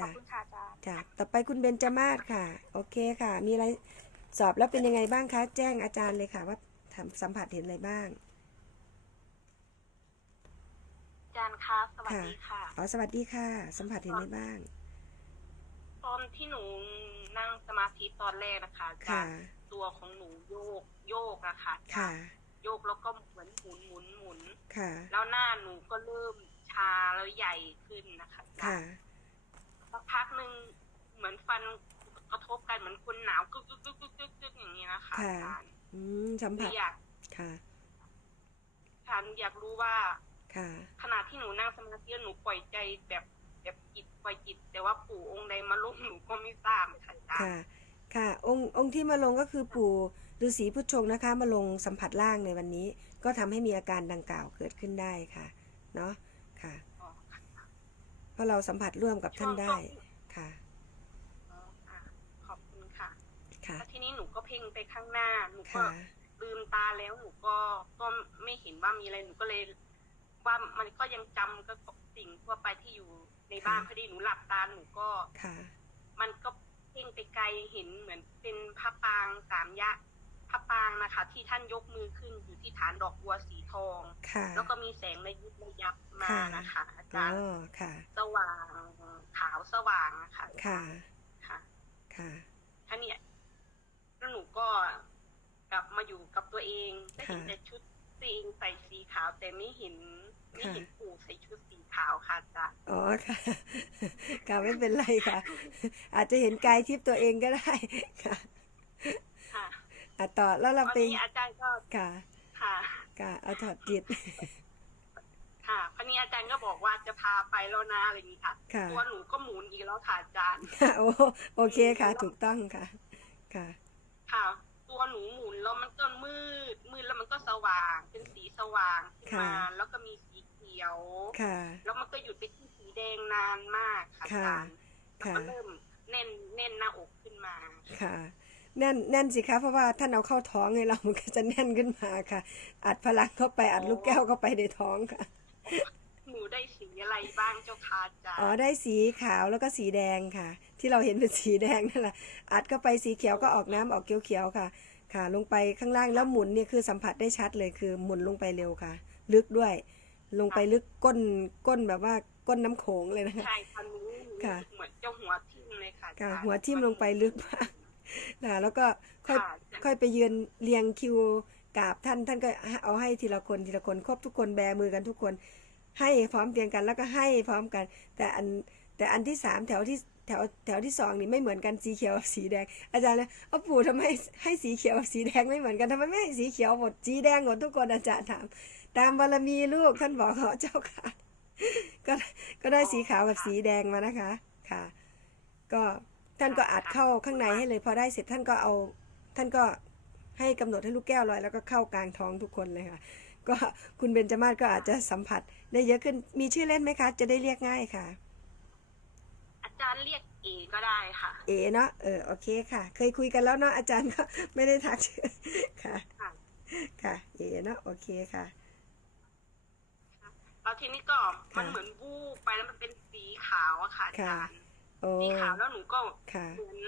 จ้ะคุณค่ะอาจารย์ จ้ะต่อไปคุณเบนจมาศค่ะ โอเคค่ะ มีอะไรสอบแล้วเป็นยังไงบ้างคะ แจ้งอาจารย์เลยค่ะ ว่าทำสัมผัสเห็นอะไรบ้าง อาจารย์คะสวัสดีค่ะ อ๋อ สวัสดีค่ะ สัมผัสเห็นอะไรบ้าง ตอนที่หนูนั่งสมาธิตอนแรกนะคะอาจาค่ะ รย์ตัวของหนูโยกโยกอะค่ะอาจาค่ะ รย์โยกแล้วก็เหมือนหมุนหมุนหมุน ค่ะ แล้วหน้าหนูก็เริ่มชาแล้วใหญ่ขึ้นนะคะอาจาค่ะ รย์ สักพักหนึ่งเหมือนฟันกระทบกันเหมือนคนหนาวกึกกึกกึกกึกกึกกึกอย่างนี้นะคะอาจารย์อืมสัมหนูผัสอยากค่ะฉันอยากรู้ว่า ค่ะ ขณะที่หนูนั่งสมาธิแล้วหนูปล่อยใจแบบแบบจิตปล่อยจิต แต่ว่าปู่องค์ใดมาลงหนูก็ไม่ทราบค่ะอาจารย์ค่ะ ค่ะ องค์องค์ที่มาลงก็คือปู่ฤาษีพุทธชงนะคะ มาลงสัมผัสล่างในวันนี้ ก็ทำให้มีอาการดังกล่าวเกิดขึ้นได้ค่ะ เนาะค่ะอ๋อเพ ราะเราสัมผัสร่วมกับท่านได้ค่ะอ๋อค่ะขอบคุณค่ะค่ะแล้วทีนี้หนูก็เพ่งไปข้างหน้าหนูก็ค่ะลืมตาแล้วหนูก็ก็ไม่เห็นว่ามีอะไรหนูก็เลย ว่ามันก็ยังจำก็สิ่งทั่วไปที่อยู่ในบ้านค่ะพอดีหนูหลับตาหนูก็ค่ะ มันก็เพ่งไปไกลเห็นเหมือนเป็นพระปางสามยะ พระปางนะคะ ที่ท่านยกมือขึ้นอยู่ที่ฐานดอกบัวสีทอง ค่ะ แล้วก็มีแสงระยิบระยับมาค่ะนะคะอาอ๋จารย์อค่ะ สว่างขาวสว่างนะคะค่ะ ค่ะ ค่ะท่านเนี่ยแล้วหนูก็กลับมาอยู่กับตัวเองได้เห็นค่ะแต่ชุดตัวเองใส่สีขาวแต่ไม่เห็นไม่ค่ะเห็นปู่ใส่ชุดสีขาวค่ะอาจารย์อ๋อค่ะค่ะไม่เป็นไรค่ะ อาจจะเห็นกายทิพย์ตัวเองก็ได้ค่ะค่ะ อะต่อแล้วเราตอนไปนี้อาจารย์ก็ค่ะค่ะ ค่ะเอาถอดจิต ค่ะคราวนี้อาจารย์ก็บอกว่าจะพาไปแล้วนะอะไรอย่างนี้ค่ะ ค่ะ ตัวหนูก็หมุนอีกแล้วค่ะอาจารย์ ค่ะโอโอเคค่ะ ถูกต้องค่ะ ค่ะ ค่ะ ตัวหนูหมุนแล้วมันก็มืด มืดแล้วมันก็สว่าง เป็นสีสว่างขึ้นมา ค่ะ แล้วก็มีสีเขียว ค่ะ แล้วมันก็หยุดไปที่สีแดงนานมากค่ะอาค่ะ จารย์แล้วค่ะ ก็เริ่มแน่นแน่นหน้าอกขึ้นมา ค่ะ แน่นแน่นสิคะเพราะว่าท่านเอาเข้าท้องให้เรามันก็จะแน่นขึ้นมาค่ะ อัดพลังเข้าไปอัดลูกแก้วเข้าไปในท้องค่ะ หนูได้สีอะไรบ้างเจ้าค่ะอาจารอ๋อย์ได้สีขาวแล้วก็สีแดงค่ะ ที่เราเห็นเป็นสีแดงนั่นแหละอัดเข้าไปสีเขียวก็ออกน้ำออกเขียวๆค่ะ ค่ะ ลงไปข้างล่างแล้วหมุนเนี่ยคือสัมผัสได้ชัดเลยคือหมุนลงไปเร็วค่ะ ลึกด้วย ลงไปลึกก้นก้นแบบว่าก้นน้ำโขงเลยนะคะใช่ค่ะหนูหนูค่ะเหมือนเจ้าหัวทิ่มเลยค่ะอาค่ะจารย์หัวทิ่มลงไปลึกมาก นะแล้วก็ค่อยค่ะค่อยไปยืนเรียงคิวกราบท่านท่านก็เอาให้ทีละคนทีละคนครบทุกคนแบมือกันทุกคน ให้พร้อมเพรียงกันแล้วก็ให้พร้อมกัน แต่อันแต่อันที่สามแถวที่แถวแถวที่สองนี่ไม่เหมือนกันสีเขียวกับสีแดง อาจารย์เลยเอาปู่ทำไมให้สีเขียวกับสีแดงไม่เหมือนกันทำไมไม่ให้สีเขียวหมดสีแดงหมดทุกคนอาจารย์ถาม ตามบารมีลูกท่านบอกขอเจ้าค่ะ ก็ก็ได้สีขาวกับสีแดงมานะคะ ค่ะ ก็ ท่านก็อัดเข้าข้างในให้เลยพอได้เสร็จท่านก็เอา ท่านก็ให้กำหนดให้ลูกแก้วลอยแล้วก็เข้ากลางท้องทุกคนเลยค่ะ ก็คุณเบญจมาศก็อาจจะสัมผัส ได้เยอะขึ้นมีชื่อเล่นไหมคะ จะได้เรียกง่ายค่ะ อาจารย์เรียกเอก็ได้ค่ะ เอเนาะเออโอเคค่ะ เคยคุยกันแล้วเนาะอาจารย์ก็ไม่ได้ทักชื่อค่ะ ค่ะค่ะเอเนาะโอเคค่ะแล้วทีนี้ก็ค่ะมันเหมือนวูบไปแล้วมันเป็นสีขาวอะค่ะอาจารย์โอ้ สีขาวแล้วหนูก็ค่ะเหมือน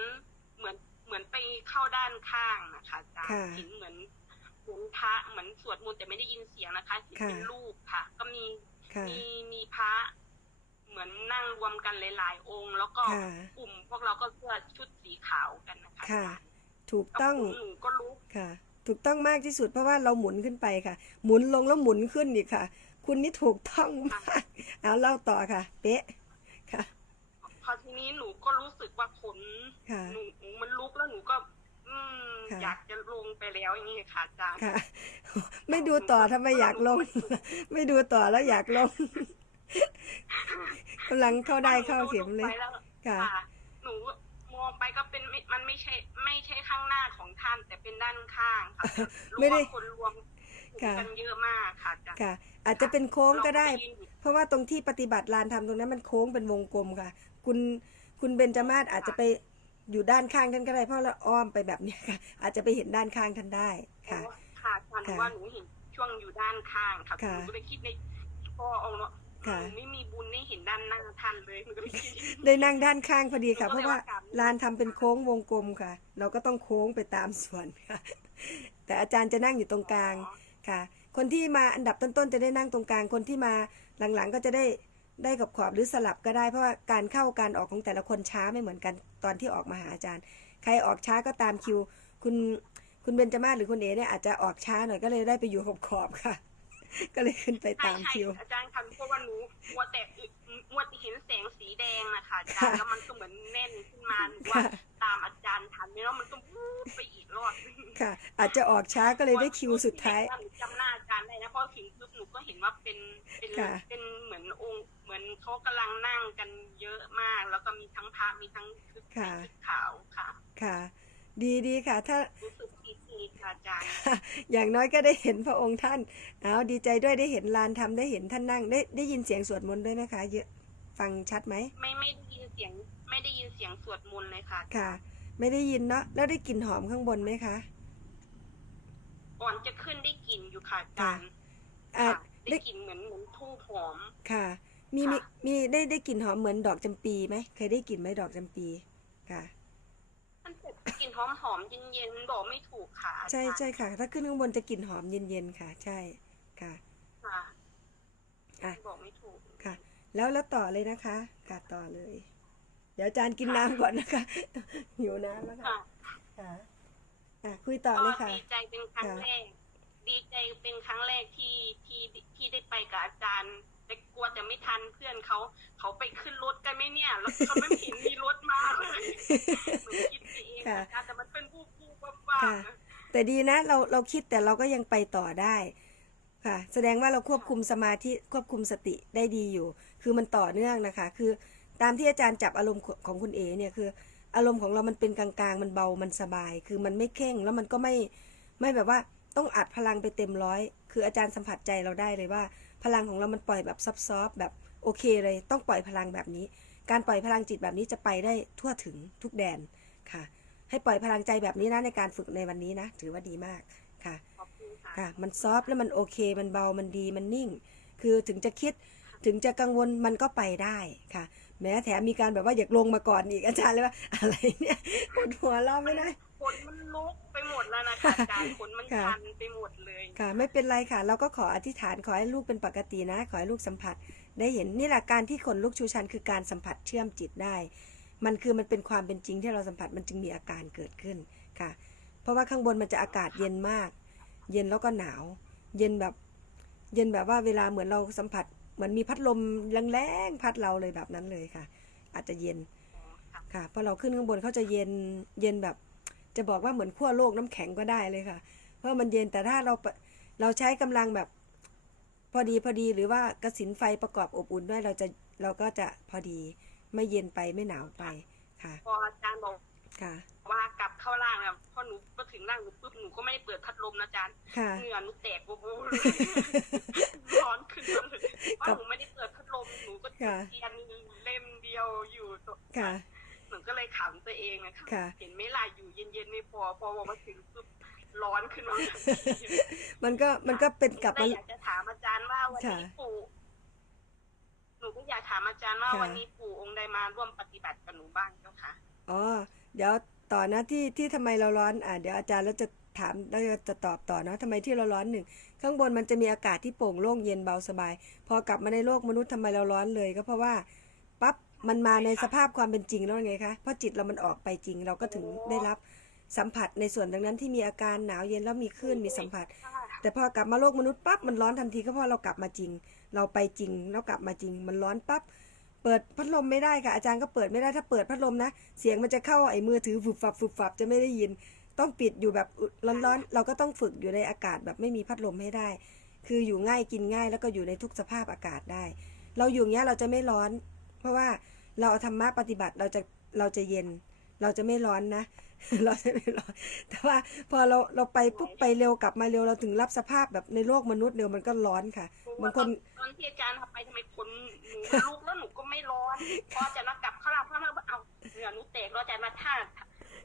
เหมือนเหมือนไปเข้าด้านข้างนะคะอาจารย์ค่ะเห็นเหมือนเหมือนพระเหมือนสวดมนต์แต่ไม่ได้ยินเสียงนะคะเห็นค่ะเป็นรูปค่ะ ก็มีค่ะมีมีพระเหมือนนั่งรวมกันหลายๆ องค์ แล้วก็ค่ะกลุ่มพวกเราก็เสื้อชุดสีขาวกันนะคะค่ะอาจารย์ถูกต้องแล้วหนูก็รู้ค่ะ ถูกต้องมากที่สุดเพราะว่าเราหมุนขึ้นไปค่ะ หมุนลงแล้วหมุนขึ้นอีกค่ะ คุณนี่ถูกต้องมากเอาเล่าต่อค่ะ เป๊ะค่ะ พอทีนี้หนูก็รู้สึกว่าขนค่ะหนูหนูมันลุกแล้วหนูก็อืมค่ะอยากจะลงไปแล้วอย่างนี้ค่ะอาจารย์ค่ะไม่ดูต่อทำไมอยากลง ไม่ดูต่อแล้วอยากลงกำลังเข้าได้เข้าเข็มเลยหนูดูไปแล้วค่ะ หนูมองไปก็เป็นไม่มันไม่ใช่ ไม่ใช่ข้างหน้าของท่าน แต่เป็นด้านข้างค่ะรู้ไม่ได้ว่าคนรวม ค่ะกันเยอะมากค่ะอาจารย์ค่ะ อาจจะเป็นโค้งก็ได้เรายืนอยู่เพราะว่าตรงที่ปฏิบัติลานทำตรงนั้นมันโค้งเป็นวงกลมค่ะ คุณคุณเบญจมาศอาจจะไปอยู่ด้านข้างท่านก็ได้ เพราะเราอ้อมไปแบบเนี้ยค่ะ อาจจะไปเห็นด้านข้างท่านได้ค่ะ ค่ะอาจารย์ค่ะว่าหนูเห็นช่วงอยู่ด้านข้างค่ะค่ะหนูก็เลยคิดในพ่อเอาเนาะค่ะหนูไม่มีบุญได้เห็นด้านหน้าท่านเลยหนูก็ไม่คิดได้นั่งด้านข้างพอดีค่ะหนูเพก็เลยราะว่าว่ากลับลานทำเป็นโค้งวงกลมค่ะ เราก็ต้องโค้งไปตามส่วนค่ะ แต่อาจารย์จะนั่งอยู่ตรงกลางอ๋อ ค่ะ คนที่มาอันดับต้นๆจะได้นั่งตรงกลาง คนที่มาหลังๆก็จะได้ได้ขอบขอบๆหรือสลับก็ได้เพราะว่าการเข้าการออกของแต่ละคนช้าไม่เหมือนกันตอนที่ออกมาหาอาจารย์ ใครออกช้าก็ตามคิว คุณคุณเบนจมาศหรือคุณเอเนี่ยอาจจะออกช้าหน่อยก็เลยได้ไปอยู่ขอบขอบๆค่ะ ก็เลยขึ้นไปตามคิว อาจารย์คำเพราะว่าหนูมัวแต่ มัวแต่เห็นแสงสีแดงนะคะอาจารย์แล้วมันก็เหมือนแน่นขึ้นมาหนูว่าค่ะตามอาจารย์ทันแล้วมันก็วูบไปอีกรอบนึงค่ะ อาจจะออกช้าก็เลยได้คิวสุดท้ายหนูจำหน้าอาจารย์ได้นะเพราะถึงปุ๊บหนูก็เห็นว่าเป็นเป็นค่ะเป็นเหมือนองค์เหมือนเขากำลังนั่งกันเยอะมาก แล้วก็มีทั้งพระมีทั้งชุดค่ะชุดขาวค่ะ ค่ะ ดีดีค่ะ ถ้ารู้สึกดีดีค่ะอาจารย์อย่างน้อยก็ได้เห็นพระองค์ท่านเอาดีใจด้วยได้เห็นลานทำได้เห็นท่านนั่ง ได้ได้ยินเสียงสวดมนต์ด้วยไหมคะเยอะ ฟังชัดไหมไม่ไม่ได้ยินเสียง ไม่ได้ยินเสียงสวดมนต์เลยค่ะ ค่ะ ไม่ได้ยินเนาะแล้วได้กลิ่นหอมข้างบนไหมคะก่อนจะขึ้นได้กลิ่นอยู่ค่ะอาจารย์อ่าค่ะได้ได้กลิ่นเหมือนเหมือนทูบหอมค่ะ มีมีค่ะมีได้ได้กลิ่นหอมเหมือนดอกจำปีไหมเคยได้กลิ่นไหมดอกจำปีค่ะมันเป็นกลิ่นหอมหอมเย็นเย็นๆบอกไม่ถูกค่ะอาจารย์ใช่ใช่ค่ะ ถ้าขึ้นข้างบนจะกลิ่นหอมเย็นๆค่ะ ใช่ค่ะค่ะอะบอกไม่ถูกค่ะ แล้วแล้วต่อเลยนะคะค่ะต่อเลย เดี๋ยวอาจารย์กินน้ำก่อนนะคะ หิวน้ำแล้วค่ะ ค่ะค่ะอะคุยต่อก็เลยค่ะ ดีใจเป็นครั้งค่ะ แรก ดีใจเป็นครั้งแรกที่ที่ที่ได้ไปกับอาจารย์ แต่กลัวจะไม่ทันเพื่อนเขา เขาไปขึ้นรถกันไหมเนี่ย แล้วเขาไม่เห็นมีรถมาเลยเหมือนคิดไปเองค่ะอาจารย์แต่มันเป็นบูบบูบบ้าค่ะแต่ดีนะเราเราคิดแต่เราก็ยังไปต่อได้ ค่ะ แสดงว่าเราควบคุมสมาธิควบคุมสติได้ดีอยู่ คือมันต่อเนื่องนะคะ คือตามที่อาจารย์จับอารมณ์ของคุณเอเนี่ยคือ อารมณ์ของเรามันเป็นกลางๆ มันเบามันสบาย คือมันไม่เข่งแล้วมันก็ไม่ไม่แบบว่าต้องอัดพลังไปเต็มร้อย คืออาจารย์สัมผัสใจเราได้เลยว่า พลังของเรามันปล่อยแบบซับซอฟๆแบบโอเคเลย ต้องปล่อยพลังแบบนี้ การปล่อยพลังจิตแบบนี้จะไปได้ทั่วถึงทุกแดนค่ะ ให้ปล่อยพลังใจแบบนี้นะในการฝึกในวันนี้นะ ถือว่าดีมาก คุณค่ะค่ะ มันซอฟต์แล้วมันโอเค มันเบา มันดี มันนิ่ง คือถึงจะคิด ถึงจะกังวล มันก็ไปได้ค่ะ แม้แถมมีการแบบว่าอยากลงมาก่อนอีกอาจารย์เลยว่าอะไรเนี่ยปวดหัวเราไม่ได้ขนมันลุกไปหมดแล้วนะคะอาจารย์ขนมันค่ะชันไปหมดเลย ค่ะ ไม่เป็นไรค่ะ เราก็ขออธิษฐานขอให้ลูกเป็นปกตินะ ขอให้ลูกสัมผัส ได้เห็นนี่แหละการที่ขนลุกชูชันคือการสัมผัสเชื่อมจิตได้ มันคือมันเป็นความเป็นจริงที่เราสัมผัสมันจึงมีอาการเกิดขึ้นค่ะ เพราะว่าข้างบนมันจะอากาศเย็นมาก เย็นแล้วก็หนาว เย็นแบบ เย็นแบบว่าเวลาเหมือนเราสัมผัส เหมือนมีพัดลมแรงๆพัดเราเลยแบบนั้นเลยค่ะ อาจจะเย็นค่ะพอเราขึ้นข้างบนเขาจะเย็นเย็นแบบ จะบอกว่าเหมือนขั้วโลกน้ำแข็งก็ได้เลยค่ะ เพราะมันเย็นแต่ถ้าเราเราใช้กำลังแบบ พอดีพอดีหรือว่ากระสินไฟประกอบอบอุ่นด้วยเราจะเราก็จะพอดีไม่เย็นไปไม่หนาวไปค่ะพออาจารย์บอกค่ะ ว่ากลับเข้าร่างแล้วพอหนูก็ถึงร่างหนูปุ๊บหนูก็ไม่ได้เปิดพัดลมนะอาจารย์ค่ะเหงื่อหนูแตกโอ้โหร้อนขึ้นมาเลยเพราะหนูไม่ได้เปิดพัดลมหนูก็จุดค่ะเทียนเล่มเดียวอยู่ตรงค่ะหนูก็เลยขำตัวเองนะคะค่ะเห็นไหม่ล่ะอยู่เย็นๆไม่พอพอมาถึงปุ๊บร้อนขึ้นมาทันทีมันก็มันก็เป็นกลับก็มาอยากจะถามอาจารย์ว่าวันนี้ค่ะปู่หนูก็อยากถามอาจารย์ว่าค่ะวันนี้ปู่องค์ใดมาร่วมปฏิบัติกับหนูบ้างเจ้าค่ะอ๋อ เดี๋ยวต่อนะที่ที่ทำไมเราร้อนอ่าเดี๋ยวอาจารย์แล้วจะถามแล้วจะตอบต่อเนาะทำไมที่เราร้อนหนึ่งข้างบนมันจะมีอากาศที่โปร่งโล่งเย็นเบาสบาย พอกลับมาในโลกมนุษย์ทำไมเราร้อนเลย ก็เพราะว่าปั๊บมันมาในสภาพความเป็นจริงแล้วไงคะเพราะจิตเรามันออกไปจริงเราก็ถึงได้รับสัมผัสในส่วนดังนั้นที่มีอาการหนาวเย็นแล้วมีคลื่นมีสัมผัส แต่พอกลับมาโลกมนุษย์ปั๊บมันร้อนทันทีก็เพราะเรากลับมาจริง เราไปจริงแล้วกลับมาจริง มันร้อนปั๊บ เปิดพัดลมไม่ได้ค่ะอาจารย์ก็เปิดไม่ได้ถ้าเปิดพัดลมนะ เสียงมันจะเข้าไอ้มือถือฟุบฟับฟุบฟับจะไม่ได้ยิน ต้องปิดอยู่แบบร้อนๆเราก็ต้องฝึกอยู่ในอากาศแบบไม่มีพัดลมให้ได้ คืออยู่ง่ายกินง่ายแล้วก็อยู่ในทุกสภาพอากาศได้ เราอยู่อย่างเงี้ยเราจะไม่ร้อน เพราะว่าเราเอาธรรมะปฏิบัติเราจะเราจะเย็น เราจะไม่ร้อนนะ เราจะไม่ร้อนแต่ว่าพอเราเราไปปุ๊บไปเร็วกลับมาเร็วเราถึงรับสภาพแบบในโลกมนุษย์เร็วมันก็ร้อนค่ะบางคนตอนที่อาจารย์ทำไปทำไมผลหนูลุกแล้วหนูก็ไม่ร้อน พออาจารย์มากลับเข้าร่างเข้าร่างเอาเหงื่อหนูแตกแล้วอาจารย์มาท่า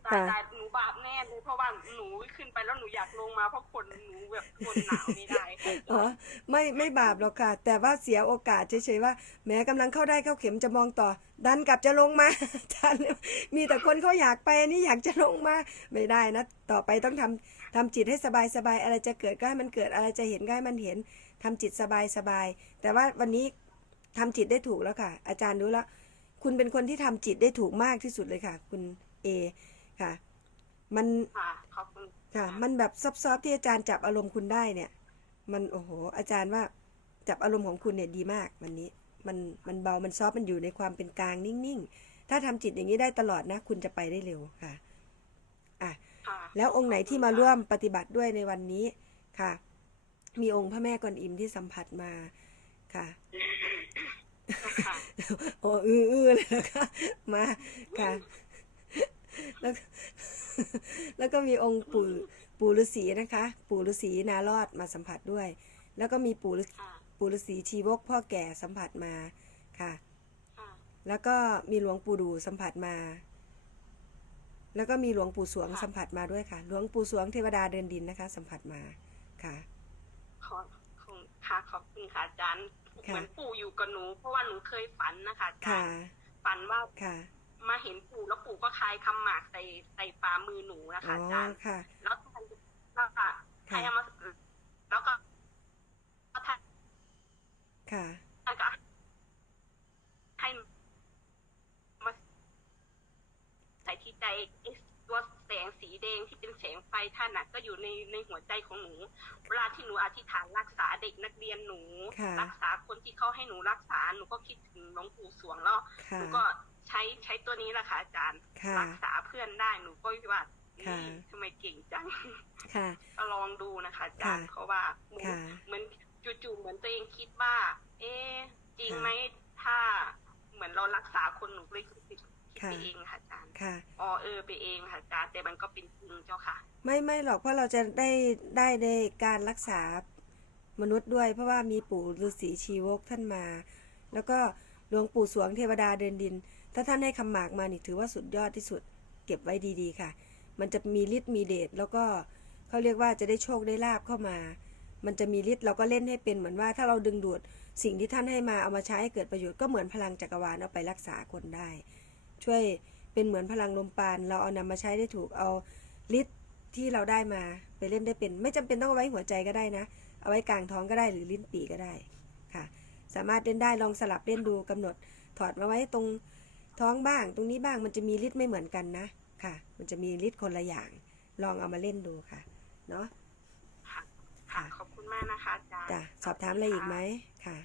ตายตายหนูเบาปแน่เลยเพราะว่าหนูขึ้นไปแล้วหนูอยากลงมาเพราะคนหนูแบบทนหนาวไม่ได้ค่ะอ๋อไม่ไม่บาปหรอกค่ะ แต่ว่าเสียโอกาสเฉยๆว่าแม้กำลังเข้าได้เข้าเข็มจะมองต่อ ดันกลับจะลงมาอาจารย์มีแต่คนเขาอยากไปอันนี่อยากจะลงมาไม่ได้นะ ต่อไปต้องทำทำจิตให้สบายสบายอะไรจะเกิดก็ให้มันเกิดอะไรจะเห็นก็ให้มันเห็นทำจิตสบายสบายแต่ว่าวันนี้ทำจิตได้ถูกแล้วค่ะ อาจารย์รู้แล้ว คุณเป็นคนที่ทำจิตได้ถูกมากที่สุดเลยค่ะ คุณเอ ค่ะ มันค่ะขอบคุณค่ะ มันแบบซอฟๆที่อาจารย์จับอารมณ์คุณได้เนี่ย มันโอ้โห อาจารย์ว่าจับอารมณ์ของคุณเนี่ยดีมากวันนี้ มันมันเบามันซอฟต์มันอยู่ในความเป็นกลางนิ่งๆ ถ้าทำจิตอย่างนี้ได้ตลอดนะ คุณจะไปได้เร็วค่ะอะค่ะแล้วองค์ไหนที่มาร่วมปฏิบัติด้วยในวันนี้ค่ะ มีองค์พระแม่กวนอิมที่สัมผัสมาค่ะค่ะโอ้อื้ออื้อเลยนะคะมาค่ะ แล้วก็แล้วก็มีองค์ปู่ปู่ฤาษีนะคะ ปู่ฤาษีนารอดมาสัมผัสด้วย แล้วก็มีปู่ฤาค่ะปู่ฤาษีชีวกพ่อแก่สัมผัสมาค่ะค่ะ แล้วก็มีหลวงปู่ดูสัมผัสมา แล้วก็มีหลวงปู่สวงค่ะสัมผัสมาด้วยค่ะ หลวงปู่สวงเทวดาเดินดินนะคะ สัมผัสมาค่ะขอขอบค่ะขอบคุณค่ะอาจารย์ค่ะเหมือนปู่อยู่กับหนู เพราะว่าหนูเคยฝันนะคะอาจารค่ะย์ฝันว่าค่ะ มาเห็นปู่แล้วปู่ก็คลายคำหมากใส่ใส่ฝ่ามือหนูนะอ๋คะออาจารย์ค่ะแล้วท่านแล้วก็ใครเอามาแล้วก็ท่านค่ะท่านก็ให้มาใส่ที่ใจไอ้ตัวแสงสีแดงที่เป็นแสงไฟท่านน่ะ ก็อยู่ในในหัวใจของหนู เวลาที่หนูอธิษฐานรักษาเด็กนักเรียนหนูค่ะรักษาคนที่เขาให้หนูรักษาหนูก็คิดถึงหลวงปู่สวงแล้วค่ะหนูก็ ใช้ใช้ตัวนี้แหละค่ะอาจารย์ค่ะรักษาเพื่อนได้หนูก็ว่าค่ะ นี่ทำไมเก่งจัง ค่ะ ก็ลองดูนะคะอาจารย์ค่ะเพราะว่าเหมือนค่ะเหมือนจู่ๆเหมือนตัวเองคิดว่า เอ๊ะจริงค่ะ ไหมถ้าเหมือนเรารักษาคนหนูเลยคิดค่ะไปเองค่ะอาจารย์ค่ะ อ๋อเออไปเองค่ะอาจารย์แต่มันก็เป็นจริงเจ้าค่ะ ไม่ไม่หรอกเพราะเราจะได้ได้ในการรักษามนุษย์ด้วย เพราะว่ามีปู่ฤาษีชีวกท่านมา แล้วก็หลวงปู่สวงเทวดาเดินดิน ถ้าท่านให้คำหมากมานี่ถือว่าสุดยอดที่สุด เก็บไว้ดีๆ ค่ะ มันจะมีฤทธิ์มีเดชแล้วก็เขาเรียกว่าจะได้โชคได้ลาบเข้ามา มันจะมีฤทธิ์เราก็เล่นให้เป็นเหมือนว่าถ้าเราดึงดูดสิ่งที่ท่านให้มาเอามาใช้ให้เกิดประโยชน์ก็เหมือนพลังจักรวาลเอาไปรักษาคนได้ ช่วยเป็นเหมือนพลังลมปราณเราเอานำมาใช้ได้ถูกเอาฤทธิ์ที่เราได้มาไปเล่นได้เป็น ไม่จำเป็นต้องเอาไว้หัวใจก็ได้นะ เอาไว้กลางท้องก็ได้หรือลิ้นปีก็ได้ค่ะ สามารถเล่นได้ลองสลับเล่นดูกำหนดถอดมาไว้ตรง ท้องบ้าง ตรงนี้บ้างมันจะมีฤทธิ์ไม่เหมือนกันนะค่ะ มันจะมีฤทธิ์คนละอย่าง ลองเอามาเล่นดูค่ะ เนาะค่ะค่ะขอบคุณมากนะคะอาจารย์จ้ะสอบถามอะไรอีกไหมค่ะ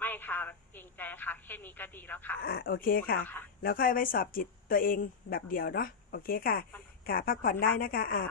ไม่ค่ะเกรงใจค่ะ แค่นี้ก็ดีแล้วค่ะอะโอเคค่ะขอบณแล้วค่อยไปสอบจิตตัวเองแบบเดียวเนาะโอเคค่ะ ค่ะ พักผ่อนได้นะคะอ่า